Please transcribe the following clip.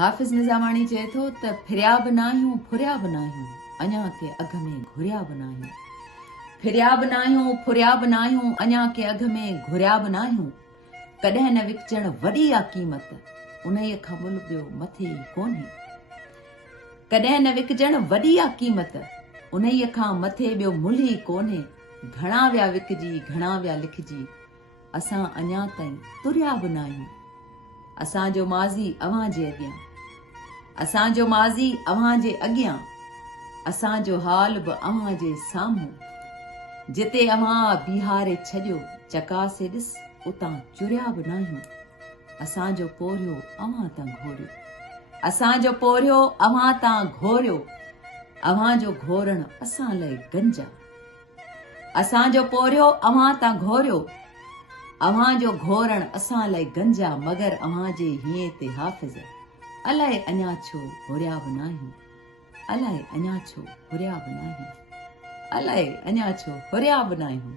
हाफ़िज़ निज़ामाणी चए थो त फिरिया बि न आहियूं फुरिया बि न आहियूं अञा के अघ में घुरिया बि न आहियूं। फिरिया बि न आहियूं फुरिया बि न आहियूं अञा के अघ में घुरिया बि न आहियूं। कॾहिं न विकिचण वॾी आहे क़ीमत उन्हीअ खां मुल ॿियो मथे ई कोन्हे। कॾहिं न विकिचण वॾी आहे क़ीमत उन्हीअ खां मथे ॿियो मुल ई कोन्हे। घणा विया विकिजी घणा विया लिखिजी असां अञा ताईं तुरिया बि न आहियूं। असांजो माज़ी अव्हां जे अॻियां असांजो माज़ी अव्हां जे अॻियां असांजो हाल बि अव्हां जे साम्हूं। जिते अव्हां बीहारे छॾियो चकासे ॾिस उतां चुरिया बि न आहियूं। असांजो पोरियो अव्हां तां घोरियो असांजो पोरियो अव्हां तां घोरियो अव्हां जो घोरण असां लाइ गंजा। असांजो पोरियो अव्हां तां घोरियो अव्हां जो घोरण असां लाइ गंजा। मगर अव्हां जे हीअं ते हाफ़िज़ अलाए अञा छो हुरिया बि न आहियूं। अलाए अञा छो हुरिया बि न आहियूं। अलाए अञा छो हुरिया बि न आहियूं।